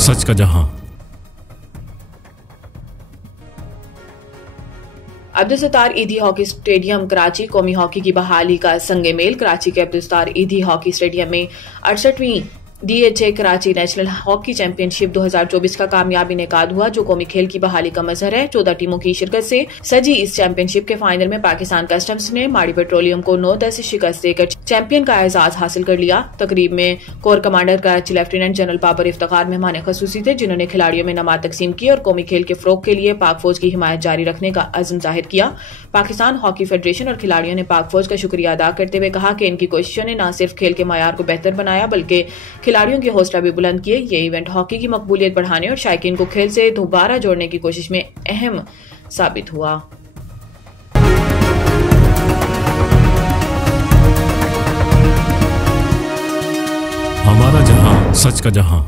सच का जहां। अब्दुल सत्तार ईदी हॉकी स्टेडियम कराची कौमी हॉकी की बहाली का संगे मेल। कराची के अब्दुल सत्तार ईदी हॉकी स्टेडियम में 68वीं DHA Karachi national hockey championship 2024 का कामयाब इनेकाद हुआ, जो कौमी खेल की बहाली का मजहर है। 14 टीमों की शिरकत से सजी इस चैंपियनशिप के फाइनल में पाकिस्तान कस्टम्स ने माड़ी पेट्रोलियम को 9-10 से शिकस्त देकर चैंपियन का एजाज हासिल कर लिया। तकरीब में core commander Karachi lieutenant general Babar Iftikhar मेहमान खसूसी थे, जिन्होंने खिलाड़ियों में नमाज तकसीम की और कौमी खेल के फरोग के लिए पाक फौज की हिमायत जारी रखने का अज़्म जाहिर किया। पाकिस्तान हॉकी फेडरेशन और खिलाड़ियों ने पाक फौज का शुक्रिया अदा करते हुए कहा कि इनकी कोशिशों ने न सिर्फ खेल के मयार को बेहतर बनाया बल्कि खिलाड़ियों की हौसला भी बुलंद किए। ये इवेंट हॉकी की मकबूलियत बढ़ाने और शायकीन को खेल से दोबारा जोड़ने की कोशिश में अहम साबित हुआ। हमारा जहां, सच का जहां।